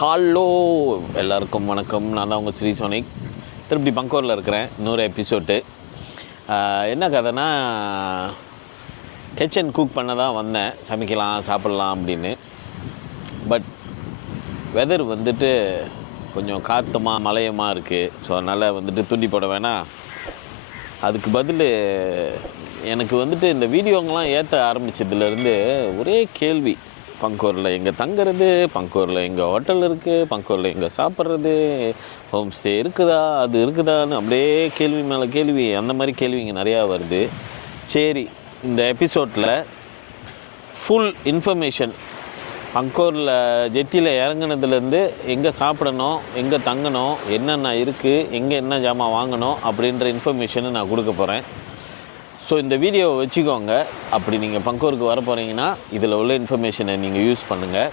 Hello எல்லாருக்கும் வணக்கம். நான் தான் உங்கள் ஸ்ரீ சோனிக். திருப்பி பங்கூரில் இருக்கிறேன். இன்னொரு எபிசோடு. என்ன கதைனா, கிச்சன் குக் பண்ண தான் வந்தேன், சமைக்கலாம் சாப்பிட்லாம் அப்படின்னு. பட் வெதர் வந்துட்டு கொஞ்சம் காற்றுமா மழையமாக இருக்குது. ஸோ அதனால் வந்துட்டு தூண்டி போட வேணாம். அதுக்கு பதில் எனக்கு வந்துட்டு இந்த வீடியோங்கெலாம் ஏற்ற ஆரம்பித்ததுலேருந்து ஒரே கேள்வி. பங்கூரில் எங்கே தங்குறது, பங்கூரில் எங்கே ஹோட்டல் இருக்குது, பங்கூரில் எங்கே சாப்பிட்றது, ஹோம் ஸ்டே இருக்குதா, அது இருக்குதான்னு அப்படியே கேள்வி மேலே கேள்வி, அந்த மாதிரி கேள்விங்க நிறையா வருது. சரி, இந்த எபிசோடில் ஃபுல் இன்ஃபர்மேஷன் பங்கூரில் ஜெத்தியில் இறங்குனதுலேருந்து எங்கே சாப்பிடணும், எங்கே தங்கணும், என்னென்ன இருக்குது, எங்கே என்ன ஜாமான் வாங்கணும் அப்படின்ற இன்ஃபர்மேஷனை நான் கொடுக்க போகிறேன். ஸோ இந்த வீடியோவை வச்சுக்கோங்க. அப்படி நீங்கள் பங்கூருக்கு வர போகிறீங்கன்னா இதில் உள்ள இன்ஃபர்மேஷனை நீங்கள் யூஸ் பண்ணுங்கள்.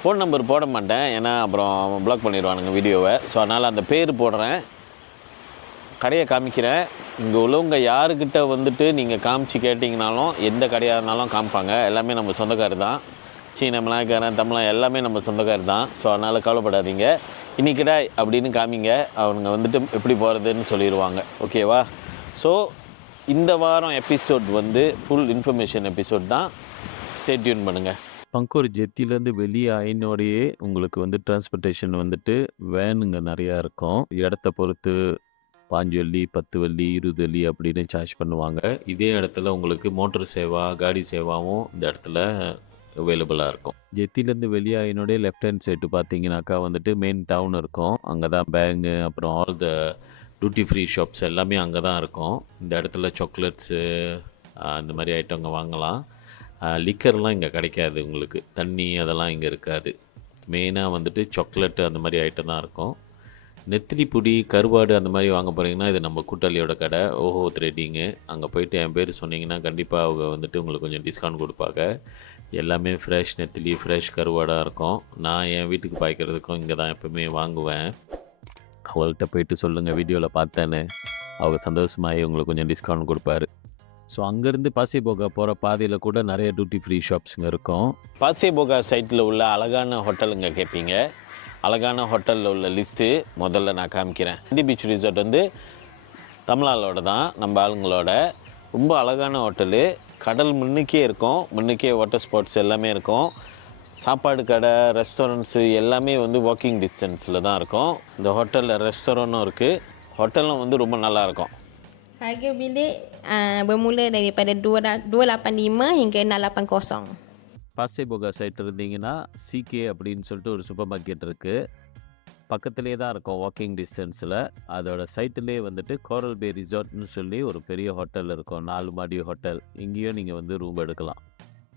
ஃபோன் நம்பர் போட மாட்டேன், ஏன்னா அப்புறம் பிளாக் பண்ணிடுவானுங்க வீடியோவை. ஸோ அதனால் அந்த பேர் போடுறேன், கடையை காமிக்கிறேன். இங்கே உள்ளவங்க யாருக்கிட்ட வந்துட்டு நீங்கள் காமிச்சு கேட்டிங்கனாலும் எந்த கடையாக இருந்தாலும் காமிப்பாங்க. எல்லாமே நம்ம சொந்தக்காரர் தான். சீன, மலாய்க்காரன், தமிழன் எல்லாமே நம்ம சொந்தக்காரர் தான். ஸோ அதனால் கவலைப்படாதீங்க. இன்னைக்கிடா அப்படின்னு காமிங்க, அவங்க வந்துட்டு எப்படி போகிறதுன்னு சொல்லிடுவாங்க. ஓகேவா? ஸோ இந்த வாரம் எபிசோட் வந்து ஃபுல் இன்ஃபர்மேஷன் எபிசோட் தான். ஸ்டே டியூன் பண்ணுங்கள். பங்கூர் ஜெத்திலேருந்து வெளியே ஆயினோடையே உங்களுக்கு வந்து டிரான்ஸ்போர்ட்டேஷன் வந்துட்டு வேனுங்க நிறையா இருக்கும். இடத்த பொறுத்து 5 வெள்ளி, 10 வெள்ளி, 20 வெள்ளி அப்படின்னு சார்ஜ் பண்ணுவாங்க. இதே இடத்துல உங்களுக்கு மோட்டர் சேவா, காடி சேவாவும் இந்த இடத்துல அவைலபிளாக இருக்கும். ஜெத்திலேருந்து வெளியே ஆயினோடைய லெஃப்ட் ஹேண்ட் சைடு பார்த்தீங்கன்னாக்கா வந்துட்டு மெயின் டவுன் இருக்கும். அங்கே தான் பேங்கு, அப்புறம் all the duty free shops எல்லாமே அங்கே தான் இருக்கும். இந்த இடத்துல சாக்லேட்ஸு இந்த மாதிரி ஐட்டங்க வாங்கலாம். லிக்கர்லாம் இங்கே கிடைக்காது. உங்களுக்கு தண்ணி அதெல்லாம் இங்கே இருக்காது. மெயினாக வந்துட்டு சாக்லேட்டு அந்த மாதிரி ஐட்டம் தான் இருக்கும். நெத்திலி பொடி, கருவாடு அந்த மாதிரி வாங்க போகிறீங்கன்னா இது நம்ம கூட்டாளியோட கடை, ஓஹோ த்ரெட்டிங்கு. அங்கே போய்ட்டு என் பேர் சொன்னீங்கன்னா கண்டிப்பாக அவங்க வந்துட்டு உங்களுக்கு கொஞ்சம் டிஸ்கவுண்ட் கொடுப்பாங்க. எல்லாமே ஃப்ரெஷ் நெத்திலி, ஃப்ரெஷ் கருவாடாக இருக்கும். நான் என் வீட்டுக்கு பாய்க்கிறதுக்கும் இங்கே தான் எப்போவுமே வாங்குவேன். அவங்கள்ட்ட போயிட்டு சொல்லுங்கள் வீடியோவில் பார்த்தேன்னு. அவங்க சந்தோஷமாகி உங்களுக்கு கொஞ்சம் டிஸ்கவுண்ட் கொடுப்பாரு. ஸோ அங்கேருந்து பாசிபோகா போகிற பாதையில் கூட நிறைய டியூட்டி ஃப்ரீ ஷாப்ஸுங்க இருக்கும். பாசிபோகா சைட்டில் உள்ள அழகான ஹோட்டலுங்க கேட்பீங்க. அழகான ஹோட்டலில் உள்ள லிஸ்ட்டு முதல்ல நான் காமிக்கிறேன். சென்டி பீச் ரிசார்ட் வந்து தமிழாளோட தான், நம்ம ஆளுங்களோட. ரொம்ப அழகான ஹோட்டலு. கடல் முன்னுக்கே இருக்கும், முன்னுக்கே வாட்டர் ஸ்போர்ட்ஸ் எல்லாமே இருக்கும். சாப்பாடு கடை, ரெஸ்டாரண்ட்ஸு எல்லாமே வந்து வாக்கிங் டிஸ்டன்ஸில் தான் இருக்கும். இந்த ஹோட்டலில் ரெஸ்டாரண்ட்டும் இருக்குது. ஹோட்டலும் வந்து ரொம்ப நல்லாயிருக்கும். Harga bilik bermula daripada 285 hingga 680. பாசிபோகா side இருந்தீங்கன்னா சிகே அப்படின்னு சொல்லிட்டு ஒரு சூப்பர் மார்க்கெட் இருக்குது. பக்கத்துலேயே தான் இருக்கும், வாக்கிங் டிஸ்டன்ஸில். அதோட சைட்டுலேயே வந்துட்டு கோரல் பே ரிசார்ட்னு சொல்லி ஒரு பெரிய ஹோட்டல் இருக்கும், 4 மாடி ஹோட்டல். இங்கேயும் நீங்கள் வந்து ரூம் எடுக்கலாம்.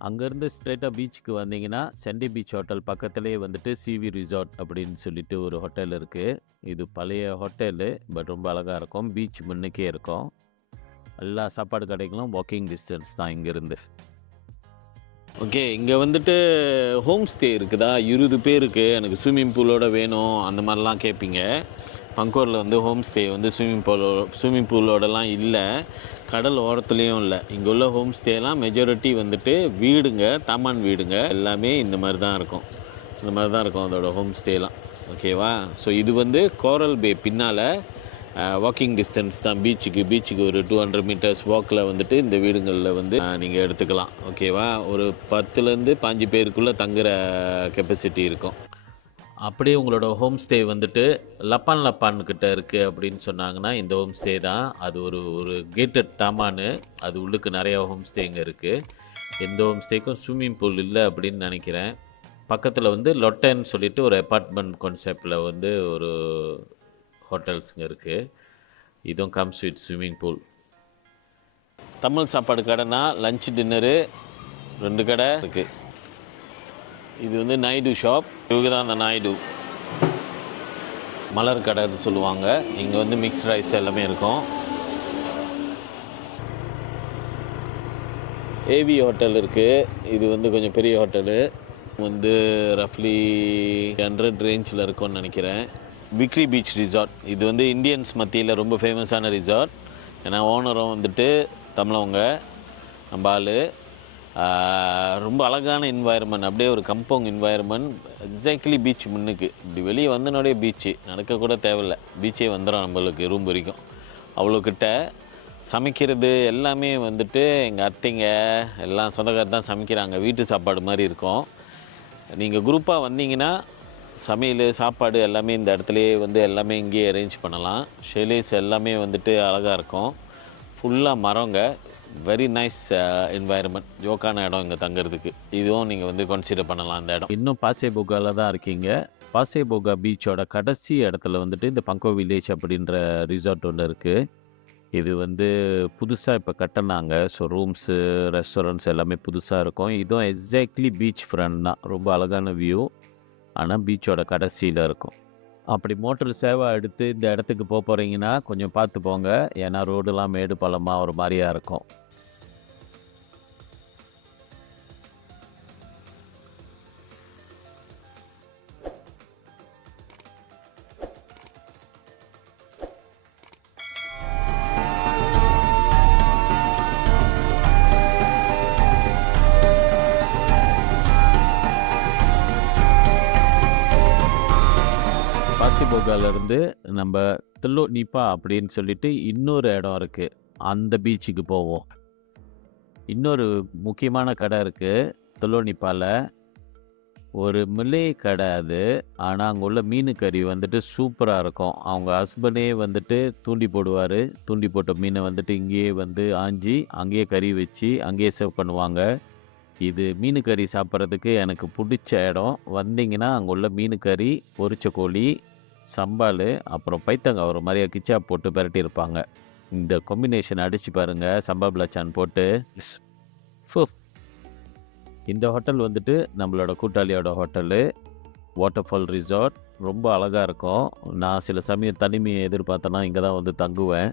அங்கேருந்து ஸ்ட்ரெயிட்டாக பீச்சுக்கு வந்தீங்கன்னா சென்டி பீச் ஹோட்டல் பக்கத்துலேயே வந்துட்டு சிவி ரிசார்ட் அப்படின்னு சொல்லிட்டு ஒரு ஹோட்டல் இருக்குது. இது பழைய ஹோட்டலு, பட் ரொம்ப அழகாக இருக்கும். பீச் முன்னுக்கே இருக்கும். எல்லா சாப்பாடு கடைகளும் வாக்கிங் டிஸ்டன்ஸ் தான் இங்கேருந்து. ஓகே, இங்கே வந்துட்டு ஹோம் ஸ்டே இருக்குதா? 20 பேருக்கு எனக்கு ஸ்விம்மிங் பூலோட வேணும் அந்த மாதிரிலாம் கேட்பீங்க. பங்கூரில் வந்து ஹோம் ஸ்டே வந்து ஸ்விம்மிங் பூலோடலாம் இல்லை, கடல் ஓரத்துலேயும் இல்லை. இங்கே உள்ள ஹோம் ஸ்டேலாம் மெஜாரிட்டி வந்துட்டு வீடுங்க, தாமான் வீடுங்க எல்லாமே இந்த மாதிரி தான் இருக்கும். இந்த மாதிரி தான் இருக்கும் அதோட ஹோம் ஸ்டேலாம். ஓகேவா? ஸோ இது வந்து கோரல் பே பின்னால் வாக்கிங் டிஸ்டன்ஸ் தான் பீச்சுக்கு ஒரு 200 மீட்டர்ஸ் வாக்கில் வந்துட்டு இந்த வீடுங்களில் வந்து நீங்கள் எடுத்துக்கலாம். ஓகேவா? ஒரு 10லேருந்து 15 பேருக்குள்ளே தங்குற கெப்பாசிட்டி இருக்கும். அப்படியே உங்களோட ஹோம் ஸ்டே வந்துட்டு லப்பான்கிட்ட இருக்குது அப்படின்னு சொன்னாங்கன்னா இந்த ஹோம் ஸ்டே தான். அது ஒரு கேட்டட் தாமானு. அது உள்ளுக்கு நிறையா ஹோம் ஸ்டேங்க இருக்குது. எந்த ஹோம் ஸ்டேக்கும் ஸ்விம்மிங் பூல் இல்லை அப்படின்னு நினைக்கிறேன். பக்கத்தில் வந்து லொட்டேன்னு சொல்லிட்டு ஒரு அப்பார்ட்மெண்ட் கான்செப்டில் வந்து ஒரு ஹோட்டல்ஸுங்க இருக்குது. இதுவும் comes with swimming pool. Tamil சாப்பாடு கடைனா லஞ்ச் டின்னரு 2 கடை இருக்குது. இது வந்து நாயுடு ஷாப். இவங்க தான் அந்த நாயுடு மலர் கடைன்னு சொல்லுவாங்க. இங்கே வந்து மிக்ஸ்ட் ரைஸ் எல்லாமே இருக்கும். ஏவி ஹோட்டல் இருக்குது. இது வந்து கொஞ்சம் பெரிய ஹோட்டலு, வந்து ரஃப்லி 100 ரேஞ்சில் இருக்கும்னு நினைக்கிறேன். விக்ரி பீச் ரிசார்ட் இது வந்து இந்தியன்ஸ் மத்தியில் ரொம்ப ஃபேமஸான ரிசார்ட். ஏன்னா ஓனரும் வந்துட்டு தமிழவங்க, நம்ம ஆள். ரொம்ப அழகான என்வாயர்மெண்ட், அப்படியே ஒரு கம்பவுண்ட் என்வாயர்மெண்ட். எக்ஸாக்ட்லி பீச் முன்னுக்கு இப்படி வெளியே வந்தனோடய பீச்சு, நடக்கக்கூட தேவையில்லை, பீச்சே வந்துடும் நம்மளுக்கு ரூம் வரைக்கும். அவ்வளோ கிட்ட. சமைக்கிறது எல்லாமே வந்துட்டு எங்கள் அத்தைங்க எல்லாம் சொந்தக்காரர் தான் சமைக்கிறாங்க. வீட்டு சாப்பாடு மாதிரி இருக்கும். நீங்கள் குரூப்பாக வந்தீங்கன்னா சமையல் சாப்பாடு எல்லாமே இந்த இடத்துலையே வந்து எல்லாமே இங்கேயே அரேஞ்ச் பண்ணலாம். ஷெலேஸ் எல்லாமே வந்துட்டு அழகாக இருக்கும். ஃபுல்லாக மரங்க. Very nice environment. ஜோக்கான இடம் இங்கே தங்குறதுக்கு. இதுவும் நீங்கள் வந்து கன்சிடர் பண்ணலாம் அந்த இடம். இன்னும் பாசேபோகாவில் தான் இருக்கீங்க. பாசேபோகா பீச்சோட கடைசி இடத்துல வந்துட்டு இந்த பங்கோ வில்லேஜ் அப்படின்ற ரிசார்ட் ஒன்று இருக்குது. இது வந்து புதுசாக இப்போ கட்டினாங்க. ஸோ ரூம்ஸு ரெஸ்டாரண்ட்ஸ் எல்லாமே புதுசாக இருக்கும். இதுவும் எக்ஸாக்ட்லி பீச் ஃப்ரண்ட் தான். ரொம்ப அழகான வியூ. ஆனால் பீச்சோட கடைசியில் இருக்கும். அப்படி மோட்டர் சேவை எடுத்து இந்த இடத்துக்கு போகிறீங்கன்னா கொஞ்சம் பார்த்து போங்க. ஏன்னா ரோடுலாம் மேடு பள்ளமாக ஒரு மாதிரியா இருக்கும். பாசிபோகாலேருந்து நம்ம தில்லோ நிப்பா அப்படின்னு சொல்லிட்டு இன்னொரு இடம் இருக்குது. அந்த பீச்சுக்கு போவோம். இன்னொரு முக்கியமான கடை இருக்குது தில்லோ நிப்பாவில். ஒரு மில்லே கடை அது. ஆனால் அங்கே உள்ள மீன் கறி வந்துட்டு சூப்பராக இருக்கும். அவங்க ஹஸ்பண்டே வந்துட்டு தூண்டி போடுவார். தூண்டி போட்ட மீனை வந்துட்டு இங்கேயே வந்து ஆஞ்சி அங்கேயே கறி வச்சு அங்கேயே சர்வ் பண்ணுவாங்க. இது மீன் கறி சாப்பிட்றதுக்கு எனக்கு பிடிச்ச இடம். வந்தீங்கன்னா அங்கே உள்ள மீன் கறி, பொரிச்ச கோழி, சம்பால், அப்புறம் பைத்தங்காய் ஒரு மாதிரியா கிச்சா போட்டு பிரட்டியிருப்பாங்க. இந்த காம்பினேஷன் அடித்து பாருங்கள். சம்பா பிளாச்சான் போட்டு. இந்த ஹோட்டல் வந்துட்டு நம்மளோட கூட்டாளியோட ஹோட்டலு, வாட்டர்ஃபால் ரிசார்ட். ரொம்ப அழகாக இருக்கும். நான் சில சமயம் தனிமையை எதிர்பார்த்தேன்னா இங்கே தான் வந்து தங்குவேன்.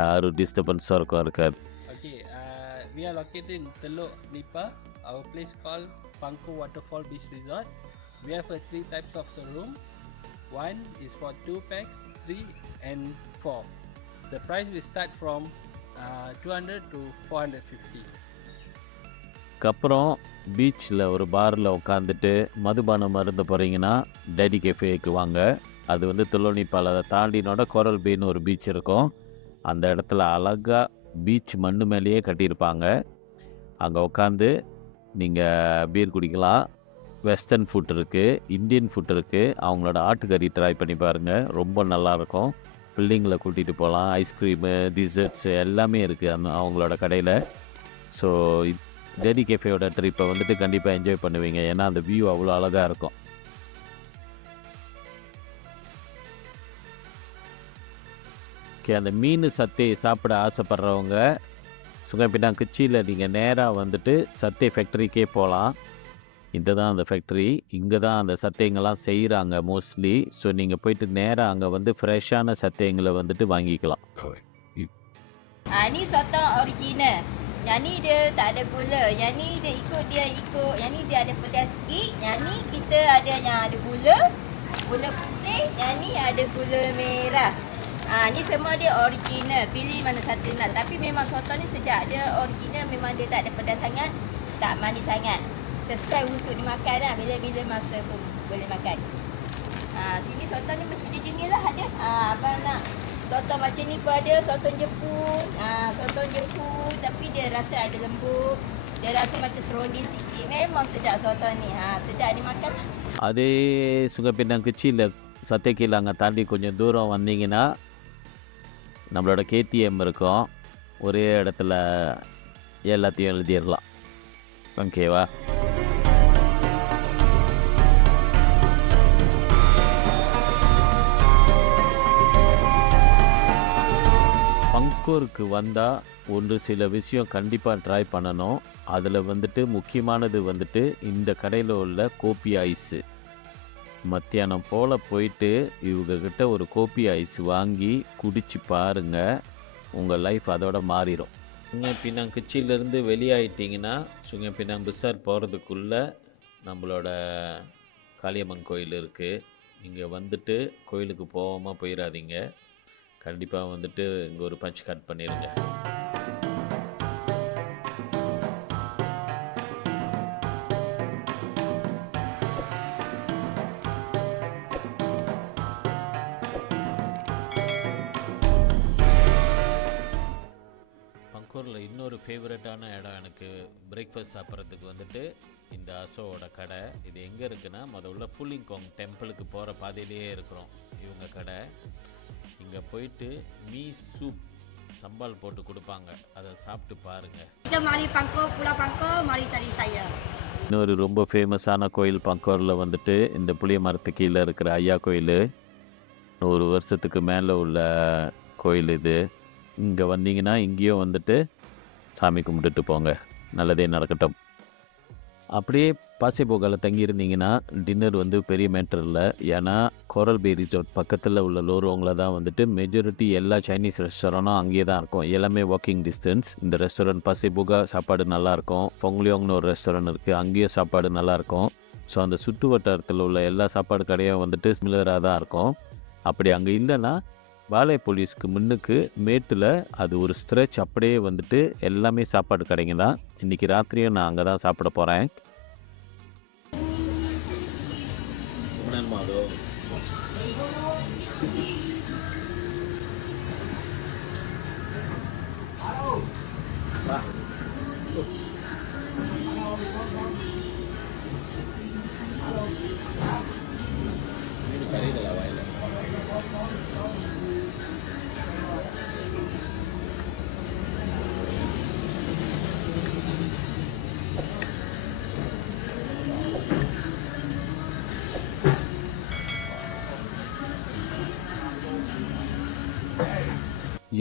யாரும் டிஸ்டர்பன்ஸாக இருக்காது. Okay, we are located in Teluk Nipa. Our place called Pangko Waterfall Beach Resort. We have 3 types of the room. One is for 2 packs, 3 and 4. The price will start from 200 to 450. அப்புறம் பீச்சில் ஒரு பாரில் உட்காந்துட்டு மதுபானம் மருந்து போகிறீங்கன்னா daddy கெஃபேக்கு வாங்க. அது வந்து தில்லோனிப்பால் தாண்டினோட கோரல் பேன்னு ஒரு பீச் இருக்கும். அந்த இடத்துல அழகாக பீச் மண்ணு மேலேயே கட்டியிருப்பாங்க. அங்கே உட்காந்து நீங்கள் பீர் குடிக்கலாம். வெஸ்டர்ன் ஃபுட் இருக்குது, இந்தியன் ஃபுட் இருக்குது. அவங்களோட ஆட்டுக்கறி ட்ரை பண்ணி பாருங்கள். ரொம்ப நல்லாயிருக்கும். பிள்ளைங்களை கூட்டிகிட்டு போகலாம். ஐஸ்கிரீமு, டிசர்ட்ஸு எல்லாமே இருக்குது அவங்களோட கடையில். ஸோ டேடி கெஃபேயோட ட்ரிப்பை வந்துட்டு கண்டிப்பாக என்ஜாய் பண்ணுவீங்க. ஏன்னா அந்த வியூ அவ்வளோ அழகாக இருக்கும். ஓகே, அந்த மீன் சத்தை சாப்பிட ஆசைப்பட்றவங்க சுங்கப்பினாங் கிச்சியில் நீங்கள் நேராக வந்துட்டு சத்தை ஃபேக்ட்ரிக்கே போகலாம். இதுதான் அந்த ஃபேக்ட்ரி. இங்கே தான் அந்த சத்தைங்கள்லாம் செய்கிறாங்க மோஸ்ட்லி. ஸோ நீங்கள் போயிட்டு நேராக அங்கே வந்து ஃப்ரெஷ்ஷான சத்தைங்களை வந்துட்டு வாங்கிக்கலாம். Ni sotong original. Yang ni dia tak ada gula. Yang ni dia ikut. Yang ni dia ada pedas sikit. Yang ni kita ada yang ada gula. Gula putih. Yang ni ada gula merah. Ni semua dia original. Pilih mana satu nak. Tapi memang sotong ni sedap. Dia original, memang dia tak ada pedas sangat, tak manis sangat. Sesuai untuk dimakan lah. Bila-bila masa pun boleh makan. Sini sotong ni macam jenis lah ada. Abang nak sotong macam ni pun ada. Sotong jepun. Sotong jepun tapi dia rasa ada lembut. Dia rasa macam seronding sikit. Memang sedap sotong ni. Sedap dimakan lah. அதே சுங்கப்பினாங் கிச்சியில் சத்தை கீழே அங்கே தாண்டி கொஞ்சம் தூரம் வந்தீங்கன்னா நம்மளோட KTM இருக்கும். ஒரே இடத்துல எல்லாத்தையும் எழுதிடலாம். ஓகேவா? பங்கோருக்கு வந்தால் ஒன்று சில விஷயம் கண்டிப்பாக ட்ரை பண்ணணும். அதில் வந்துட்டு முக்கியமானது வந்துட்டு இந்த கடையில் உள்ள கோப்பி ஐஸு. மத்தியானம் போல் போயிட்டு இவங்கக்கிட்ட ஒரு கோப்பி ஐஸ் வாங்கி குடிச்சு பாருங்கள். உங்கள் லைஃப் அதோட மாறிடும். சுங்கப்பினாங் கிச்சியிலேருந்து வெளியாயிட்டிங்கன்னா சுங்கப்பினாங் பிசார் போகிறதுக்குள்ளே நம்மளோட காளியம்மன் கோயில் இருக்குது. இங்கே வந்துட்டு கோயிலுக்கு போகாமல் போயிடாதீங்க. கண்டிப்பாக வந்துட்டு இங்கே ஒரு பஞ்ச் கட் பண்ணிடுங்க. பங்கோரில் இன்னொரு ஃபேவரட்டான இடம் எனக்கு பிரேக்ஃபாஸ்ட் சாப்பிட்றதுக்கு வந்துட்டு இந்த அசோவோட கடை. இது எங்கே இருக்குன்னா முதல்ல புலிங்கோங் டெம்பிளுக்கு போகிற பாதையிலேயே இருக்கிறோம் இவங்க கடை. இங்கே போயிட்டு மீ சூப் சம்பால் போட்டு கொடுப்பாங்க, அதை சாப்பிட்டு பாருங்கள். Kita mari Pangkor, Pulau Pangkor, mari cari saya. இன்னொரு ரொம்ப ஃபேமஸான கோயில் பங்கோரில் வந்துட்டு இந்த புளிய மரத்து கீழே இருக்கிற ஐயா கோயில். 100 வருஷத்துக்கு மேலே உள்ள கோயில் இது. இங்கே வந்தீங்கன்னா இங்கேயும் வந்துட்டு சாமி கும்பிட்டுட்டு போங்க, நல்லதே நடக்கட்டும். அப்படியே பாசிபோகாவில் தங்கியிருந்தீங்கன்னா டின்னர் வந்து பெரிய மேட்டர் இல்லை. ஏன்னா கோரல் பே ரிசார்ட் பக்கத்தில் உள்ள லோரோங்கில் தான் வந்துட்டு மெஜாரிட்டி எல்லா சைனீஸ் ரெஸ்டாரண்ட்டும் அங்கேயே தான் இருக்கும். எல்லாமே வாக்கிங் டிஸ்டன்ஸ். இந்த ரெஸ்டாரண்ட் பாசிபோகா சாப்பாடு நல்லாயிருக்கும். ஃபொங்லியோங்னு ஒரு ரெஸ்டாரண்ட் இருக்குது, அங்கேயும் சாப்பாடு நல்லாயிருக்கும். ஸோ அந்த சுற்று வட்டாரத்தில் உள்ள எல்லா சாப்பாடு கடையும் வந்துட்டு சிமிலராக தான் இருக்கும். அப்படி அங்கே இல்லைன்னா வாலை போலீஸ்க்கு முன்னுக்கு மேட்டில் அது ஒரு ஸ்ட்ரெச் அப்படியே வந்துட்டு எல்லாமே சாப்பாடு கடைங்க தான். இன்றைக்கி ராத்திரியும் நான் அங்கே தான் சாப்பிட போகிறேன்.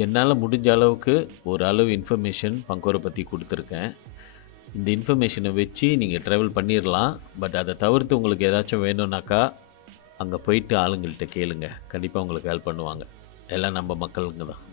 என்னால் முடிஞ்ச அளவுக்கு ஒரு அளவு இன்ஃபர்மேஷன் பங்கோரை பற்றி கொடுத்துருக்கேன். இந்த இன்ஃபர்மேஷனை வச்சு நீங்கள் ட்ராவல் பண்ணிடலாம். பட் அதை தவிர்த்து உங்களுக்கு ஏதாச்சும் வேணும்னாக்கா அங்கே போயிட்டு ஆளுங்கள்கிட்ட கேளுங்க, கண்டிப்பாக உங்களுக்கு ஹெல்ப் பண்ணுவாங்க. எல்லாம் நம்ம மக்களுங்க தான்.